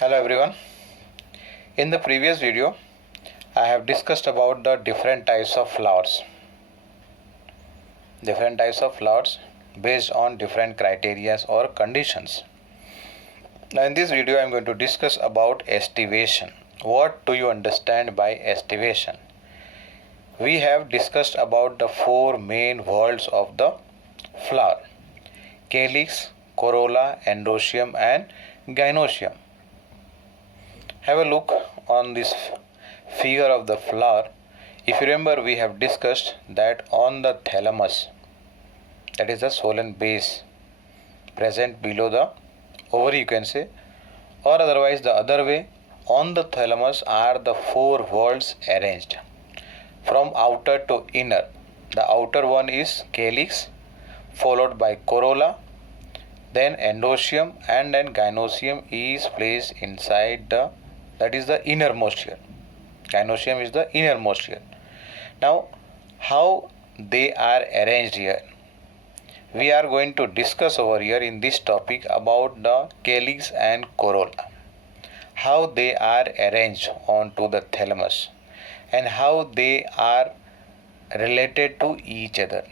Hello everyone. In the previous video, I have discussed about the different types of flowers. Different types of flowers based on different criteria or conditions. Now in this video, I am going to discuss about estivation. What do you understand by estivation? We have discussed about the four main whorls of the flower: calyx, corolla, androecium and gynoecium. Have a look on this figure of the flower. If you remember, we have discussed that on the thalamus, that is the swollen base present below the ovary, you can say, or otherwise the other way, on the thalamus are the four whorls arranged from outer to inner. The outer one is calyx, followed by corolla, then androecium, and then gynoecium is placed inside that is the innermost here. Gynoecium is the innermost here. Now, how they are arranged here? We are going to discuss over here in this topic about the calyx and corolla. How they are arranged onto the thalamus and how they are related to each other.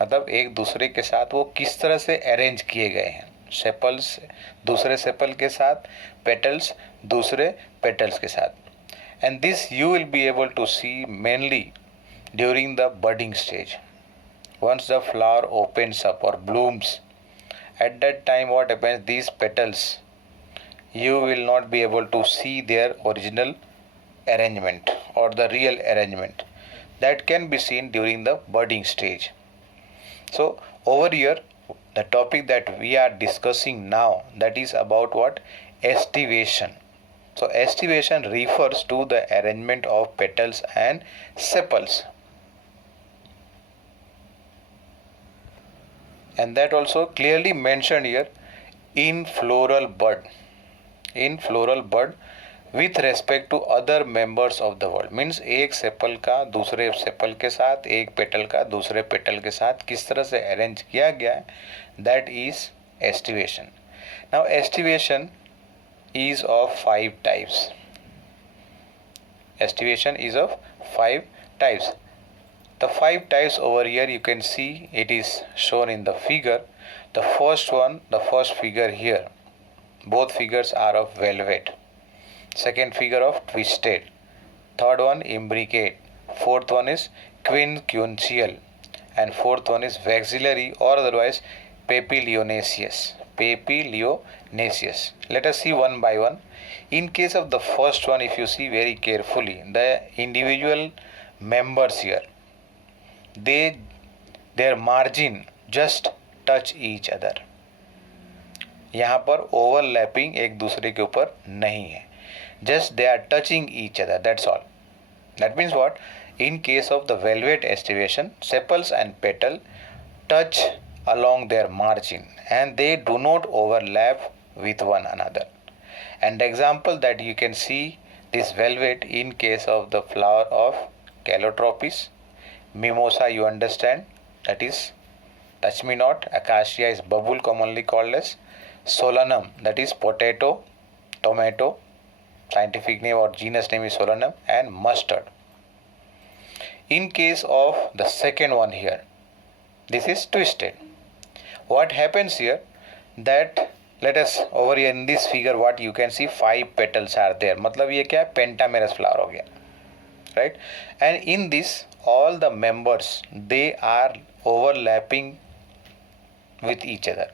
मतलब एक दूसरे के साथ वो किस तरह से arrange किए गए हैं. सेपल्स दूसरे सेपल के साथ, पेटल्स दूसरे पेटल्स के साथ. And this you will be able to see mainly during the budding stage. Once the flower opens up or blooms, at that time what happens, these petals, you will not be able to see their original arrangement or the real arrangement. That can be seen during the budding stage. So over here, the topic that we are discussing now, that is about what? Estivation. So estivation refers to the arrangement of petals and sepals. And that also clearly mentioned here in floral bud. In floral bud with respect to other members of the world. Means एक sepal का दूसरे sepal के साथ, एक petal का दूसरे petal के साथ किस तरह से अरेंज किया गया है, that is estivation. Now estivation is of 5 types. Estivation is of 5 types. The 5 types over here you can see it is shown in the figure. The first one, the first figure here, both figures are of velvet. Second figure of twisted. Third one imbricate. Fourth one is quincuntial. And fourth one is vexillary or otherwise papilionaceous. Papilionaceous. Let us see one by one. In case of the first one, if you see very carefully, the individual members here, their margin just touch each other. यहाँ पर overlapping एक दूसरे के ऊपर नहीं है. Just they are touching each other, that's all. That means what? In case of the velvet estivation, sepals and petal touch along their margin and they do not overlap with one another. And the example that you can see this velvet in case of the flower of calotropis, mimosa you understand, that is touch me not, acacia is bubble commonly called as, solanum that is potato, tomato, scientific name or genus name is solanum, and mustard. In case of the second one here, this is twisted. What happens here, that let us over here in this figure what you can see 5 petals are there. मतलब ये क्या है, pentamerous flower हो गया, right? And in this all the members they are overlapping with each other.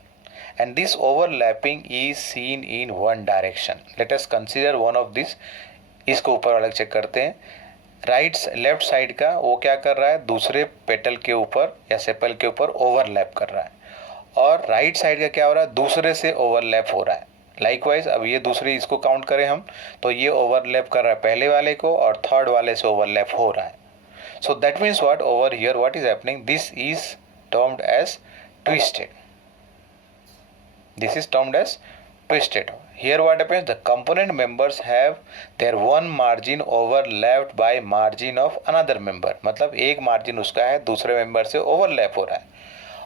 And this overlapping is seen in one direction. Let us consider one of this. इसको ऊपर अलग check करते हैं. राइट लेफ्ट साइड का वो क्या कर रहा है, दूसरे पेटल के ऊपर या सेपल के ऊपर ओवरलैप कर रहा है, और राइट साइड का क्या हो रहा है, दूसरे से ओवरलैप हो रहा है. लाइकवाइज अब ये दूसरे इसको काउंट करें हम तो ये ओवरलैप कर रहा है पहले वाले को और थर्ड वाले से ओवरलैप हो रहा है. So that means what, over here what is happening, this is termed as twisted. This is termed as twisted. Here what happens, the component members have their one margin overlapped by margin of another member. मतलब एक margin उसका है दूसरे member से overlap हो रहा है,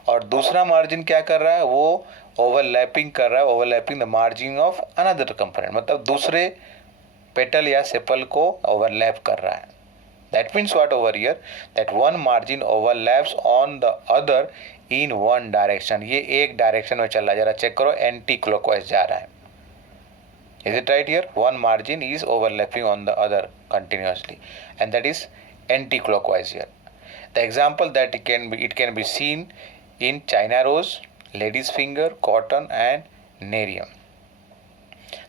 और दूसरा मार्जिन क्या कर रहा है, वो ओवरलैपिंग कर रहा है, overlapping the margin of another component, मतलब दूसरे पेटल या सेपल को ओवरलैप कर रहा है. That means what over here, that one margin overlaps on the other in one direction. ये एक डायरेक्शन में चल रहा है, जरा चेक करो, एंटी क्लॉकवाइज जा रहा है. Is it right here? One margin is overlapping on the other continuously, and that is anti-clockwise here. The example that it can be seen in China rose, lady's finger, cotton, and nerium.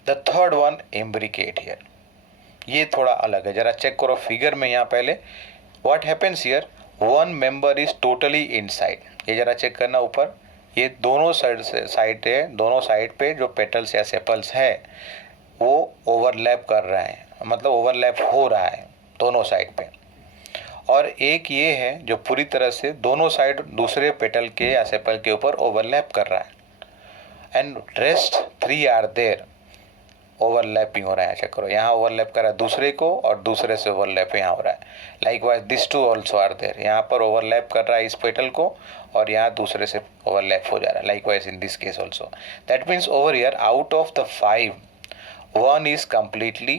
The third one, imbricate here. ये थोड़ा अलग है, जरा check करो figure में. यहाँ पहले what happens here, one member is totally inside. ये जरा चेक करना ऊपर, ये दोनों साइड है, दोनों साइड पे जो पेटल्स या सेपल्स है वो ओवरलैप कर रहे हैं, मतलब ओवरलैप हो रहा है दोनों साइड पे. और एक ये है जो पूरी तरह से दोनों साइड दूसरे पेटल के या सेपल के ऊपर ओवरलैप कर रहा है. And rest 3 are there, overlapping हो रहा है. चेक करो, यहाँ ओवरलैप कर रहा है दूसरे को और दूसरे से ओवरलैप यहाँ हो रहा है. Likewise this two also are there, यहाँ पर ओवरलैप कर रहा है इस पेटल को और यहाँ दूसरे से ओवरलैप हो जा रहा है. Likewise in this case also. That means over here out of the 5, one is completely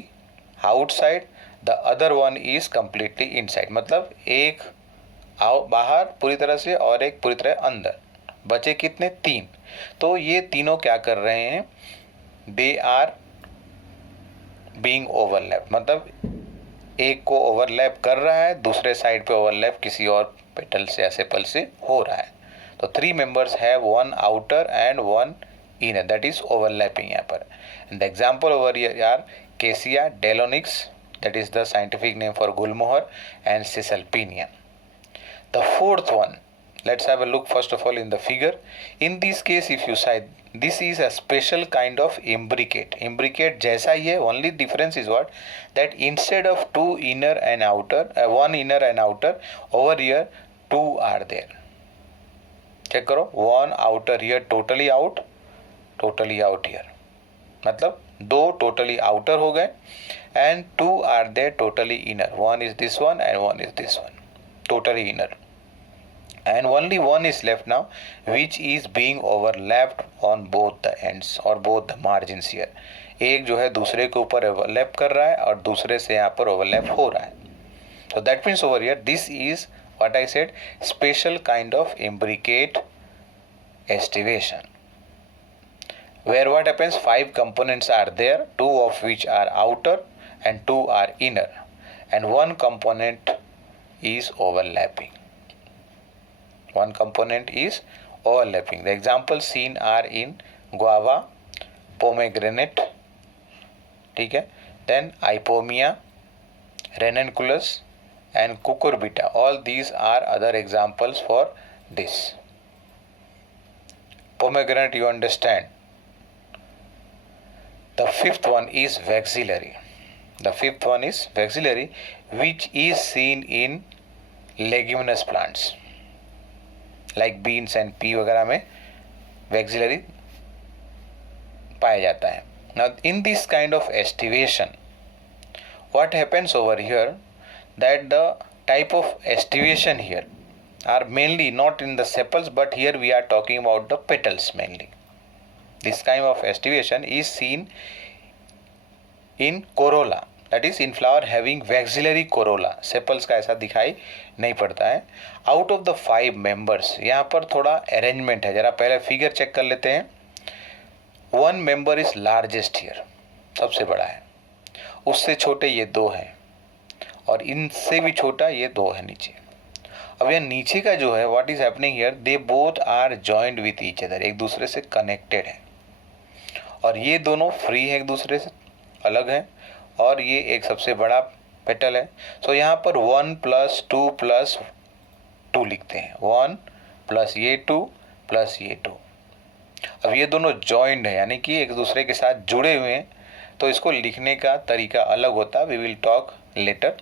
outside, the other one is completely inside. मतलब एक बाहर पूरी तरह से और एक पूरी तरह अंदर. बचे कितने? 3. तो ये तीनों क्या कर रहे हैं? दे आर बीइंग ओवरलैप, मतलब एक को ओवरलैप कर रहा है, दूसरे साइड पे ओवरलैप किसी और पेटल से या सेपल से हो रहा है. तो 3 members have one outer and one inner, that is overlapping यहाँ पर. And the example over here are Cassia Delonix, that is the scientific name for Gulmohar, and Cisalpinia. The fourth one, let's have a look first of all in the figure. In this case, if you say this is a special kind of imbricate. Imbricate जैसा ही है, only difference is what, that instead of 2 inner and outer, 1 inner and outer, over here 2 are there. Check करो, 1 outer here totally out here, मतलब 2 totally outer हो गए and 2 are there totally inner. One is this one and one is this one, totally inner, and only one is left now which is being overlapped on both the ends or both the margins here. एक जो है दूसरे के ऊपर overlap कर रहा है और दूसरे से यहाँ पर ओवरलैप हो रहा है. So that means over here this is what I said, special kind of imbricate estivation, where what happens, 5 components are there, 2 of which are outer and 2 are inner, and 1 component is overlapping. 1 component is overlapping. The examples seen are in guava, pomegranate, ठीक है, then Ipomia, ranunculus and cucurbita. All these are other examples for this. Pomegranate you understand. The fifth one is vexillary. The fifth one is vexillary, which is seen in leguminous plants like beans and pea वगैरह में vexillary पाया जाता है. Now in this kind of estivation, what happens over here, that the type of estivation here are mainly not in the sepals, but here we are talking about the petals mainly. This kind of estivation is seen in corolla, that is in flower having vexillary corolla. Sepals का ऐसा दिखाई नहीं पड़ता है. Out of the 5 members, यहाँ पर थोड़ा arrangement है, जरा पहले फिगर चेक कर लेते हैं. 1 member is largest here, सबसे बड़ा है, उससे छोटे ये 2 हैं और इनसे भी छोटा ये 2 है नीचे. अब यह नीचे का जो है, what is happening here, they both are joined with each other, एक दूसरे से कनेक्टेड है, और ये दोनों फ्री है, एक दूसरे से अलग है, और ये एक सबसे बड़ा पेटल है. सो यहाँ पर 1 + 2 + 2 लिखते हैं, 1 + ये 2 + ये 2. अब ये दोनों जॉइंड है, यानी कि एक दूसरे के साथ जुड़े हुए हैं, तो इसको लिखने का तरीका अलग होता है. We will talk later.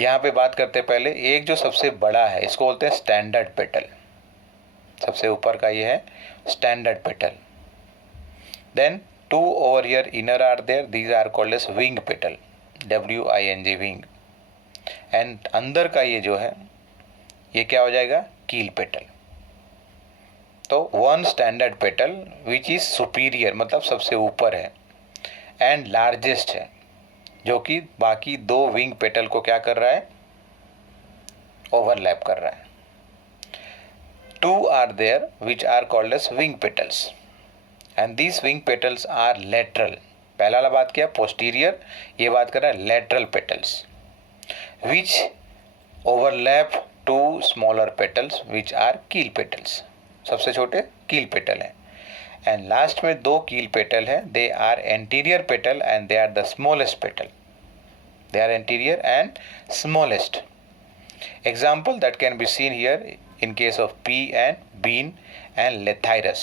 यहाँ पे बात करते पहले, एक जो सबसे बड़ा है इसको बोलते हैं स्टैंडर्ड पेटल. सबसे ऊपर का ये है standard petal. Then 2 over here inner are there, these are called as wing petal, WING wing. And अंदर का ये जो है ये क्या हो जाएगा, कील पेटल. तो one standard petal which is superior मतलब सबसे ऊपर है, एंड लार्जेस्ट है, जो कि बाकी दो विंग पेटल को क्या कर रहा है, ओवरलैप कर रहा है. Two are there which are called as wing petals, and these wing petals are lateral. पहला वाला बात किया पोस्टीरियर, ये बात कर रहा है lateral petals which overlap to smaller petals which are keel petals. सबसे छोटे कील पेटल हैं. एंड लास्ट में दो कील पेटल है, they are anterior petal and they are the smallest petal. They are anterior and smallest. Example that can be seen here in case of pea and bean and Lathyrus.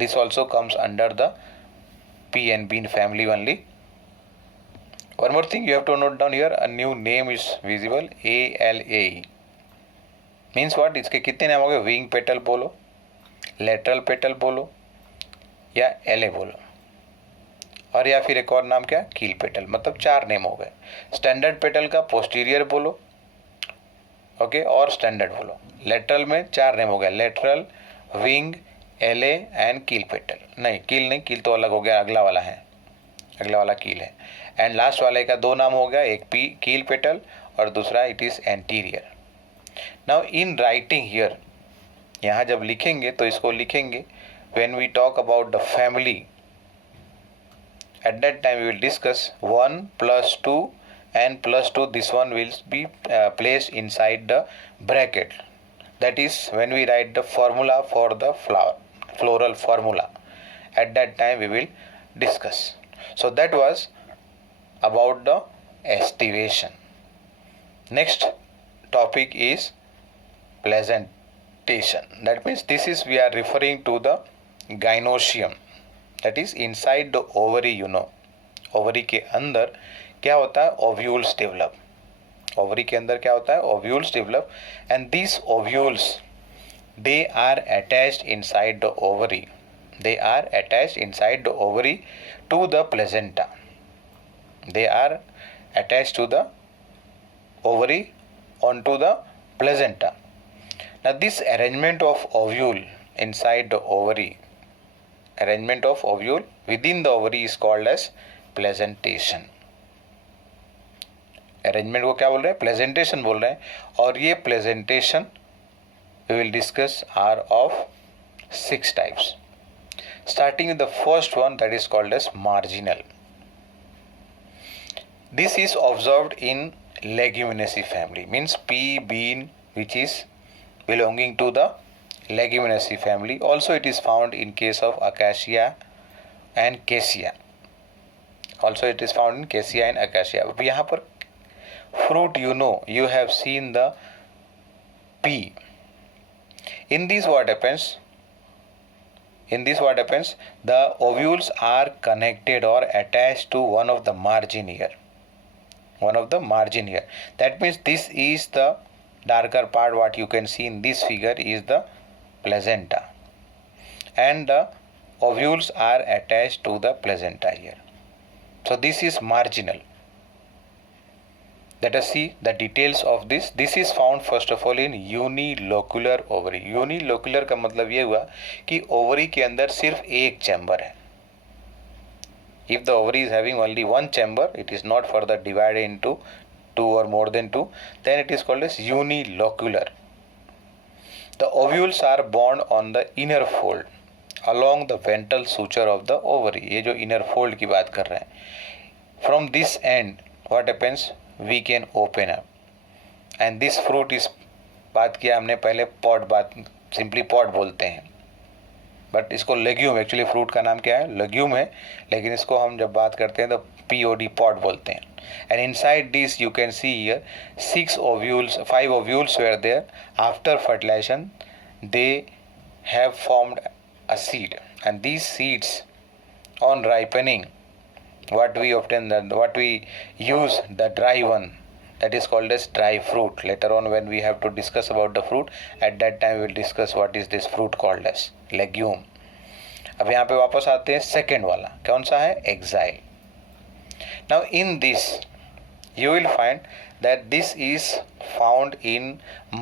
This also comes under the pea and bean family only. One more thing you have to note down here, a new name is visible, ALAE. Means what? इसके कितने नाम हो गए? Wing petal बोलो, lateral petal बोलो, या एले बोलो, और या फिर एक और नाम क्या, कील पेटल. मतलब 4 नेम हो गए. स्टैंडर्ड पेटल का पोस्टीरियर बोलो, ओके, और स्टैंडर्ड बोलो. लेटरल में 4 नेम हो गया, लेटरल, विंग, एले एंड कील पेटल. नहीं, कील नहीं, कील तो अलग हो गया, अगला वाला है, अगला वाला कील है. एंड लास्ट वाले का 2 नाम हो गया, एक कील पेटल और दूसरा it is anterior. Now in writing here, यहाँ जब लिखेंगे तो इसको लिखेंगे when we talk about the family, at that time we will discuss 1 plus 2 and plus 2, this one will be placed inside the bracket. That is when we write the formula for the floral formula, at that time we will discuss. So that was about the estivation. Next topic is placentation. That means this is we are referring to the gynoecium, that is inside the ovary. You know, ovary के अंदर क्या होता है, ovules develop. Ovary के अंदर क्या होता है, ovules develop. And this ovules they are attached inside the ovary, they are attached inside the ovary to the placenta. They are attached to the ovary onto the placenta. Now this arrangement of ovule inside the ovary, arrangement of ovule within the ovary is called as placentation. Arrangement को क्या बोल रहे हैं, प्लेजेंटेशन बोल रहे हैं. और ये placentation we will discuss are of 6 types, starting with the first one, that is called as marginal. This is observed in Leguminosae family, means pea, bean, which is belonging to the Leguminosae family. Also it is found in case of Acacia and Cassia. Also it is found in Cassia and Acacia. अब यहाँ पर fruit, you know, you have seen the pea. In this what happens? In this what happens? The ovules are connected or attached to one of the margin here. One of the margin here. That means this is the darker part. What you can see in this figure is the placenta. And the ovules are attached to the placenta here. So this is marginal. Let us see the details of this. This is found first of all in unilocular ovary. Unilocular का मतलब ये हुआ कि ovary के अंदर सिर्फ एक chamber है. If the ovary is having only one chamber, it is not further divided into 2 or more than 2, then it is called as unilocular. The ovules are borne on the inner fold along the ventral suture of the ovary. ये जो inner fold की बात कर रहे हैं. From this end, what happens? We can open up. And this fruit is, बात किया हमने पहले, pod, बात simply pod बोलते हैं. बट इसको लेग्यूम, एक्चुअली फ्रूट का नाम क्या है, लेग्यूम है, लेकिन इसको हम जब बात करते हैं तो POD, पॉड बोलते हैं. And inside this you can see here 5 ovules were there. After fertilization they have formed a seed, and these seeds on ripening, what we use the dry one, that is called as dry fruit. Later on when we have to discuss about the fruit, at that time we will discuss what is this fruit called as legume. अब यहाँ पे वापस आते हैं second वाला, कौन सा है, axile. Now in this you will find that this is found in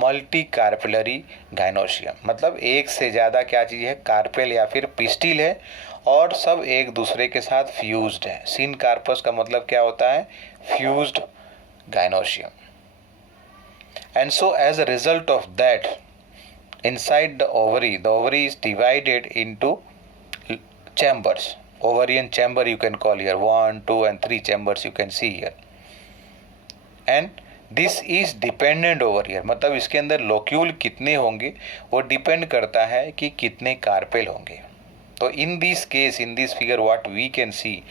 multicarpellary gynoecium. मतलब एक से ज़्यादा क्या चीज़ है, कार्पेल या फिर पिस्टिल है और सब एक दूसरे के साथ फ्यूज्ड है. सिनकार्पस का मतलब क्या होता है, fused gynoecium. And so as a result of that, inside the ovary is divided into chambers. Ovarian chamber you can call here, 1, 2 and 3 chambers you can see here. And this is dependent over here. मतलब इसके अंदर locule कितने होंगे वो depend करता है कि कितने कार्पेल होंगे. तो in this case, in this figure, what we can see,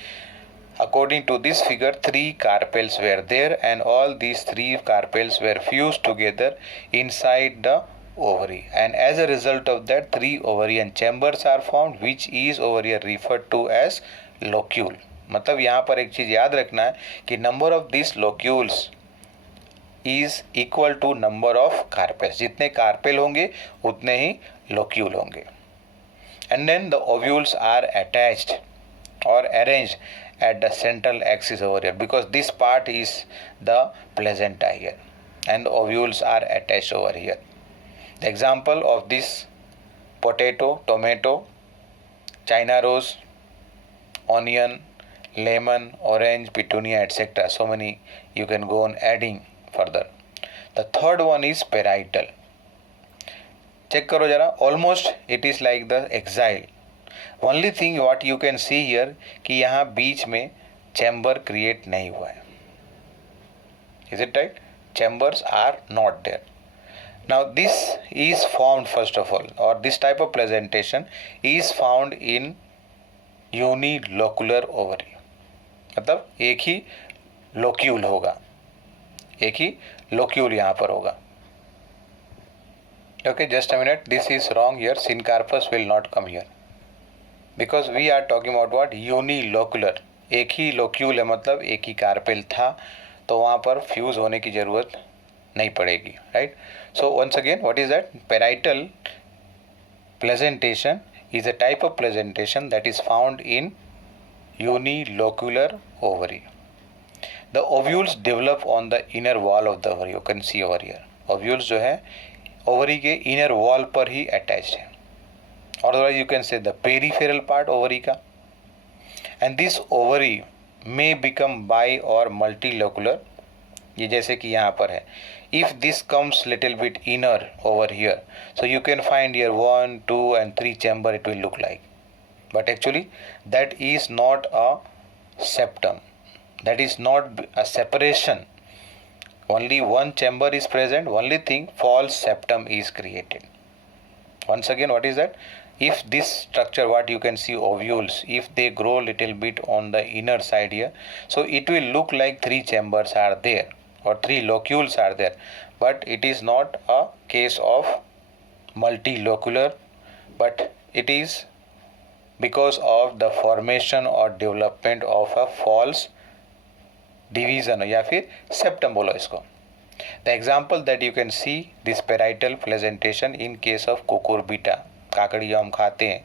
according to this figure, 3 carpels were there and all these 3 carpels were fused together inside the ovary, and as a result of that 3 ovarian chambers are formed, which is over here referred to as locule. मतलब यहाँ पर एक चीज़ याद रखना है कि number of these locules is equal to number of carpels. जितने carpel होंगे उतने ही लोक्यूल होंगे. And then the ovules are attached or arranged at the central axis over here, because this part is the placenta here and the ovules are attached over here. The example of this: potato, tomato, China rose, onion, lemon, orange, petunia, etc. So many you can go on adding further. The third one is parietal. Check करो जरा, almost it is like the axile. Only thing what you can see here कि यहाँ बीच में chamber create नहीं हुआ है. Is it right? Chambers are not there. Now this is found first of all, और this type of presentation is found in unilocular ovary. मतलब एक ही लोक्यूल होगा, एक ही लोक्यूल यहाँ पर होगा. Okay, just a minute, this is wrong here. Syncarpus will not come here because we are talking about what, unilocular. एक ही locule है, मतलब एक ही कार्पेल था, तो वहाँ पर फ्यूज होने की ज़रूरत नहीं पड़ेगी, right. So once again, what is that? Parietal presentation is a type of presentation that is found in unilocular ovary. The ovules develop on the inner wall of the ovary. You can see over here. Ovules जो है ovary के inner wall पर ही attached है, और otherwise you can say the peripheral part ovary का. And this ovary may become bi और multilocular. ये जैसे कि यहाँ पर है, if this comes little bit inner over here, so you can find here 1, 2 and 3 chamber it will look like. But actually that is not a septum, that is not a separation. Only one chamber is present, only thing, false septum is created. Once again, what is that? If this structure, what you can see, ovules, if they grow little bit on the inner side here, so it will look like 3 chambers are there or 3 locules are there, but it is not a case of multilocular, but it is because of the formation or development of a false division या फिर septum बोलो इसको. The example that you can see this parietal presentation in case of Cucurbita, काकड़ी जो हम खाते हैं.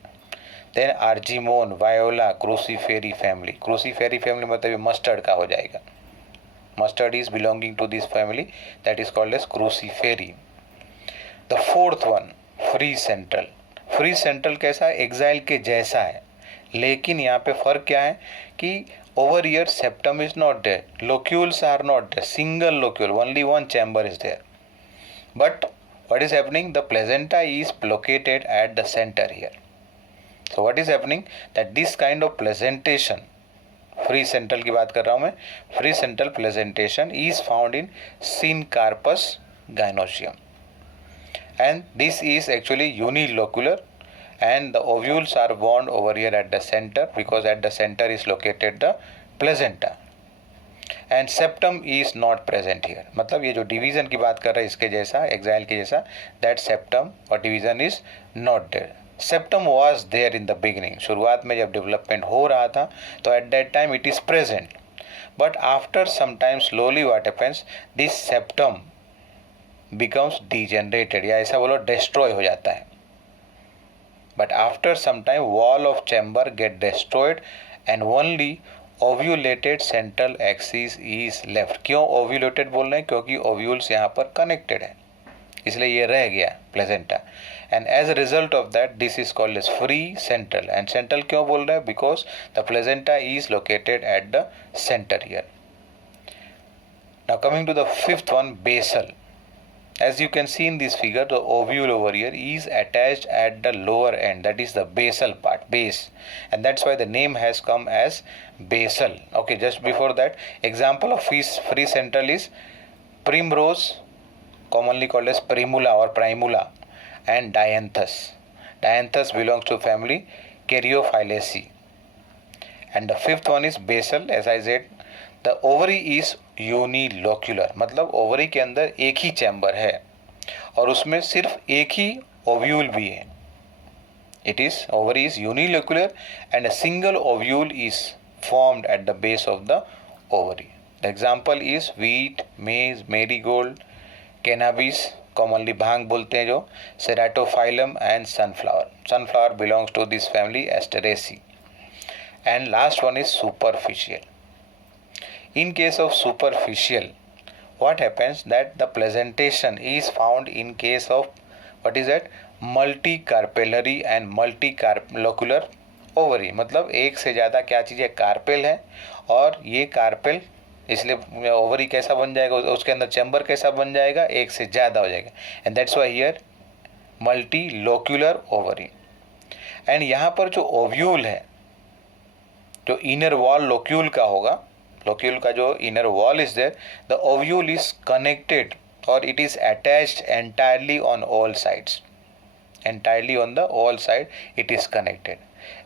Then Argemone, Viola, Cruciferae family. Cruciferae family मतलब मस्टर्ड का हो जाएगा. Mustard is belonging to this family, that is called as Cruciferae. The fourth one, free central. Free central कैसा है? एक्साइल के जैसा है, लेकिन यहाँ पे फर्क क्या है कि over here septum is not there, locules are not there, single locule, only one chamber is there. But what is happening? The placenta is located at the center here. So what is happening? That this kind of presentation, free central की बात कर रहा हूँ मैं, free central presentation is found in Syncarpus gynoecium, and this is actually unilocular, and the ovules are bound over here at the center, because at the center is located the placenta, and septum is not present here. मतलब ये जो division की बात कर रहा है इसके जैसा, एक्साइल के जैसा, that septum और division is not there. Septum was there in the beginning. शुरुआत में जब डेवलपमेंट हो रहा था तो at that time it is present, but after some time slowly what happens, this septum becomes degenerated, या ऐसा बोलो destroy हो जाता है. But after some time wall of chamber get destroyed and only ovulated central axis is left. क्यों ovulated बोल रहे हैं? क्योंकि ओव्यूल्स यहाँ पर कनेक्टेड है, इसलिए ये रह गया placenta. And as a result of that this is called as free central. And central क्यों बोल रहे हैं? Because the placenta is located at the centre here. Now coming to the fifth one, basal. As you can see in this figure, the ovule over here is attached at the lower end, that is the basal part, base, and that's why the name has come as basal. Okay, just before that, example of free central is primrose, commonly called as primula or primula, and dianthus. Dianthus belongs to family Caryophyllaceae. And the fifth one is basal. As I said, the ovary is unilocular, मतलब ovary के अंदर एक ही chamber है और उसमें सिर्फ एक ही ovule भी है। It is ovary is unilocular and a single ovule is formed at the base of the ovary. The example is wheat, maize, marigold, cannabis, commonly भांग बोलते हैं जो, Ceratophyllum and sunflower. Sunflower belongs to this family Asteraceae. And last one is superficial. In case of superficial, what happens that the placentation is found in case of what is that multicarpellary and multilocular ovary. मतलब एक से ज़्यादा क्या चीज़ है? Carpel है, और ये carpel इसलिए ओवरी कैसा बन जाएगा, उसके अंदर चैम्बर कैसा बन जाएगा? एक से ज़्यादा हो जाएगा, and that's why here multilocular ovary. And यहाँ पर जो ओव्यूल है, जो इनर वॉल लोक्यूल का होगा, लोक्यूल का जो inner wall is there, the ovule is connected और it is attached entirely on all sides, entirely on the all side it is connected.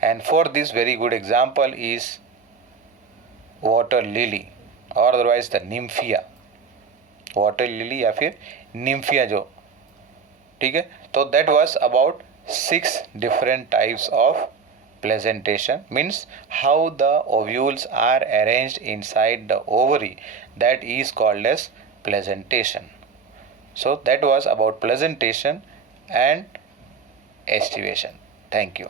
And for this very good example is water lily or otherwise the nymphia, water lily या फिर nymphia जो, ठीक है। तो that was about 6 different types of placentation, means how the ovules are arranged inside the ovary, that is called as placentation. So that was about placentation and estivation. Thank you.